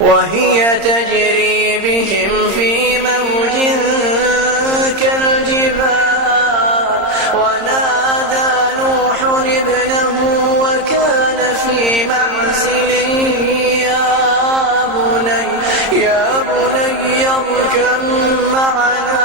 وهي تجري بهم في موج كالجبال ونادى نوح ابنه وكان في معزل يا بني اركب معنا